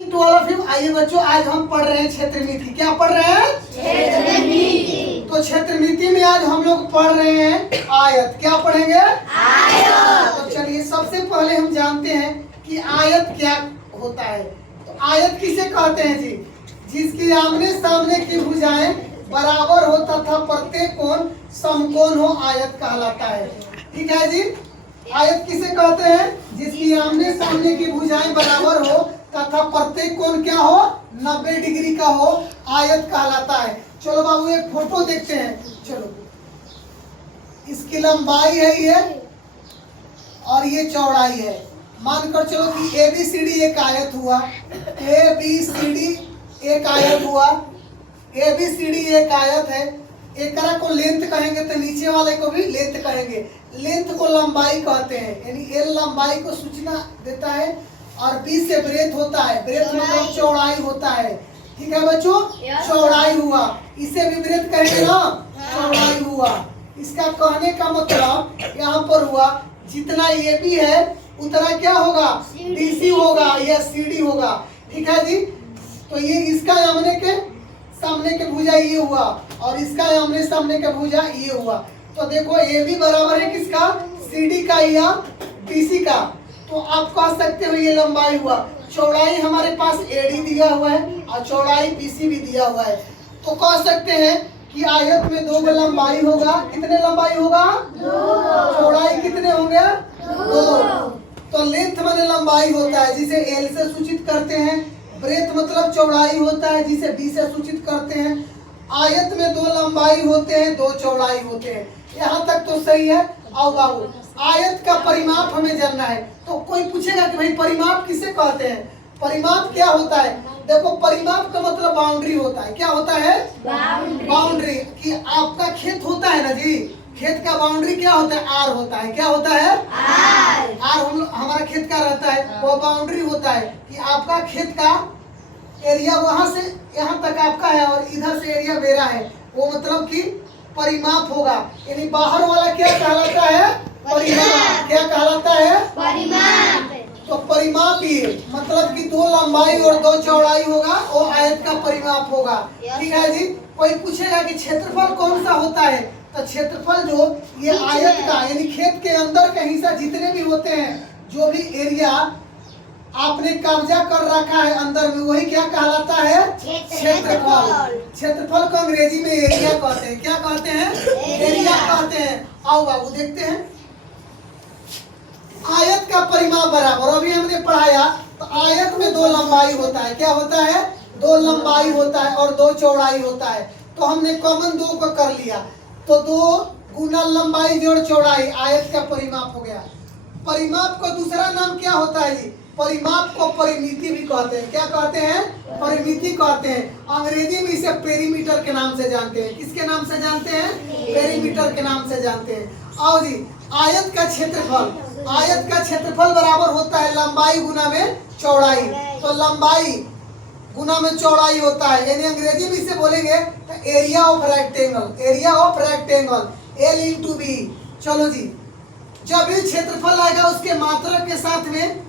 To all of you. आइए बच्चों, आज हम पढ़ रहे हैं क्षेत्र नीति। क्या पढ़ रहे हैं? क्षेत्र नीति। तो क्षेत्र नीति में आज हम लोग पढ़ रहे हैं आयत। क्या पढ़ेंगे? आयत। तो चलिए सबसे पहले हम जानते हैं कि आयत क्या होता है। तो आयत किसे कहते हैं जी? जिसकी आमने सामने की भुजाएं बराबर हो तथा प्रत्येक कोण समकोण हो, आयत कहलाता है। ठीक है जी। आयत किसे कहते हैं? जिसकी आमने सामने की भुजाएं बराबर हो तथा प्रत्येक कोण क्या हो, 90 डिग्री का हो, आयत कहलाता है। चलो बाबू एक फोटो देखते हैं। चलो, इसकी लंबाई है ये और ये चौड़ाई है। मानकर चलो कि ABCD एक आयत हुआ, ABCD एक आयत हुआ, ABCD एक आयत है। एकरा को लेंथ कहेंगे तो नीचे वाले को भी लेंथ कहेंगे। लेंथ को लंबाई कहते हैं, यानी L लंबाई को सूचना देता है और B से ब्रेथ होता है। ब्रेथ मतलब चौड़ाई होता है। ठीक है बच्चों, चौड़ाई हुआ। इसे भी ब्रेथ कहेंगे ना, चौड़ाई हुआ। इसका कहने का मतलब यहाँ पर हुआ जितना AB है उतना क्या होगा, DC होगा या CD होगा। ठीक है जी। तो ये इसका आमने के सामने के भुजा ये हुआ और इसका आमने सामने का भुजा ये हुआ। तो देखो AB बराबर है किसका, CD का या BC का। तो आप कह सकते हो ये लंबाई हुआ। चौड़ाई हमारे पास AD दिया हुआ है और चौड़ाई BC भी दिया हुआ है। तो कह सकते हैं कि आयत में दो लंबाई होगा। कितने लंबाई होगा? दो। चौड़ाई कितने होंगे? दो। तो लेंथ माने लंबाई होता है जिसे L से सूचित करते हैं। ब्रेथ मतलब चौड़ाई होता है जिसे B से सूचित करते हैं। आयत में दो लंबाई होते हैं, दो चौड़ाई होते हैं। यहाँ तक तो सही है। आओ बाबू, आयत का परिमाप हमें जानना है। तो कोई पूछेगा कि भाई परिमाप किसे कहते हैं? परिमाप क्या होता है? देखो, परिमाप का मतलब बाउंड्री होता है। क्या होता है? बाउंड्री। कि आपका खेत होता है ना जी, खेत का बाउंड्री क्या होता है? आर होता है। क्या होता है? आर हमारा खेत का रहता है, वो बाउंड्री होता है कि आपका खेत का एरिया वहां से यहाँ तक आपका है और इधर से एरिया मेरा है। वो मतलब कि परिमाप होगा। यानी बाहर वाला क्या कहलाता है? परिमाप। क्या कहलाता है? परिमाप। तो परिमाप ये मतलब कि दो लंबाई और दो चौड़ाई होगा, वो आयत का परिमाप होगा। ठीक है जी। कोई पूछेगा कि क्षेत्रफल कौन सा होता है? तो क्षेत्रफल जो ये आयत का यानी खेत के अंदर का हिस्सा जितने भी होते हैं, जो भी एरिया आपने कब्जा कर रखा है अंदर में, वही क्या कहलाता है? क्षेत्रफल। क्षेत्रफल को अंग्रेजी में एरिया कहते हैं। क्या कहते हैं? एरिया कहते हैं। आओ बाबू देखते हैं। आयत का परिमाप बराबर, अभी हमने पढ़ाया। तो आयत में दो लंबाई होता है। क्या होता है? दो लंबाई होता है और दो चौड़ाई होता है। तो हमने कॉमन दो को कर लिया, तो दो गुना लंबाई जोड़ चौड़ाई आयत का परिमाप हो गया। परिमाप का दूसरा नाम क्या होता है जी? परिमाप को परिमिति भी कहते हैं। क्या कहते हैं? परिमिति कहते हैं। अंग्रेजी में इसे पेरीमीटर के नाम से जानते हैं। किसके नाम से जानते हैं? पेरीमीटर के नाम से जानते हैं। आओ जी, आयत का क्षेत्रफल, आयत का क्षेत्रफल बराबर होता है लंबाई गुना में चौड़ाई। तो लंबाई गुना में चौड़ाई होता है, यानी अंग्रेजी में इसे बोलेंगे तो area of rectangle. Area of rectangle L into B। चलो जी, जब भी क्षेत्रफल आएगा उसके मात्रक के साथ में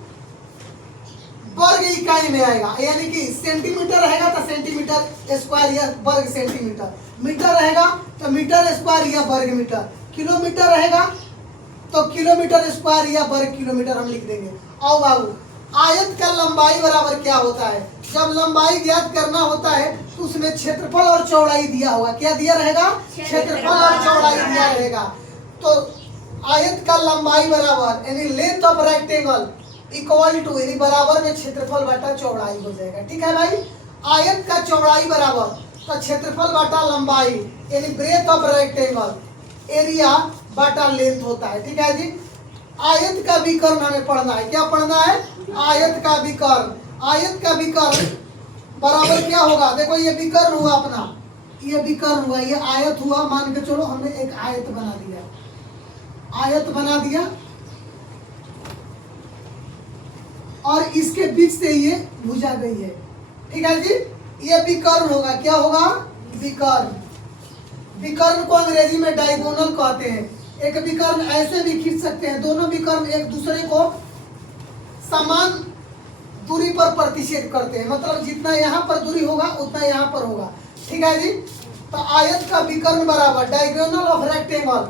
वर्ग इकाई में आएगा। यानी कि सेंटीमीटर रहेगा तो सेंटीमीटर स्क्वायर या वर्ग सेंटीमीटर, मीटर रहेगा तो मीटर स्क्वायर या वर्ग मीटर, किलोमीटर रहेगा तो किलोमीटर स्क्वायर या वर्ग किलोमीटर हम लिख देंगे। आओ बाबू, आयत का लंबाई बराबर क्या होता है? जब लंबाई ज्ञात करना होता है तो उसमें क्षेत्रफल और चौड़ाई दिया होगा। क्या दिया रहेगा? क्षेत्रफल और चौड़ाई दिया रहेगा। तो आयत का लंबाई बराबर यानी length of rectangle equal to यानी बराबर में क्षेत्रफल बटा चौड़ाई हो जाएगा। ठीक है भाई। आयत का चौड़ाई बराबर तो क्षेत्रफल बटा लंबाई यानी ब्रेथ ऑफ रेक्टेंगल एरिया बटा लेंथ होता है। ठीक है जी। आयत का विकर्ण हमें पढ़ना है। क्या पढ़ना है? आयत का विकर्ण। आयत का विकर्ण बराबर क्या होगा? देखो ये विकर्ण हुआ अपना, ये विकर्ण हुआ, ये आयत हुआ। मान के चलो हमने एक आयत बना दिया, आयत बना दिया और इसके बीच से ये भुजा गई है। ठीक है जी। ये विकर्ण होगा। क्या होगा? विकर्ण। विकर्ण को अंग्रेजी में डायगोनल कहते हैं। एक विकर्ण ऐसे भी खींच सकते हैं, दोनों विकर्ण एक दूसरे को समान दूरी पर प्रतिच्छेद करते हैं, मतलब जितना यहाँ पर दूरी होगा उतना यहाँ पर होगा। ठीक है जी। तो आयत का विकर्ण बराबर diagonal of rectangle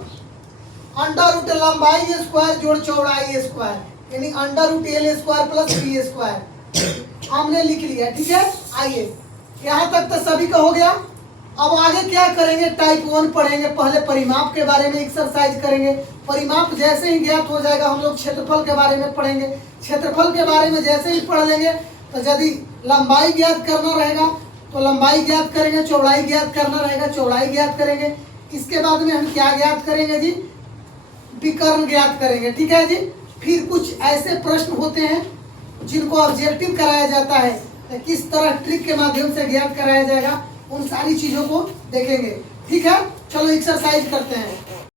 under root लंबाई स्क्वायर जोड़ चौड़ाई स्क्वायर, यानी under root L square plus B square हमने लिख लिया। ठीक है, आइए यहाँ तक तो सभी का हो गया। अब आगे क्या करेंगे, टाइप 1 पढ़ेंगे। पहले परिमाप के बारे में एक्सरसाइज करेंगे। परिमाप जैसे ही ज्ञात हो जाएगा हम लोग क्षेत्रफल के बारे में पढ़ेंगे। क्षेत्रफल के बारे में जैसे ही पढ़ लेंगे तो यदि लंबाई ज्ञात करना रहेगा तो लंबाई ज्ञात करेंगे, चौड़ाई ज्ञात करना रहेगा चौड़ाई ज्ञात करेंगे। इसके बाद में हम क्या ज्ञात करेंगे जी, विकर्ण ज्ञात करेंगे। ठीक है जी। फिर कुछ ऐसे प्रश्न होते हैं जिनको ऑब्जेक्टिव कराया जाता है, तो किस तरह ट्रिक के माध्यम से ज्ञात कराया जाएगा, उन सारी चीजों को देखेंगे। ठीक है, चलो एक्सरसाइज करते हैं।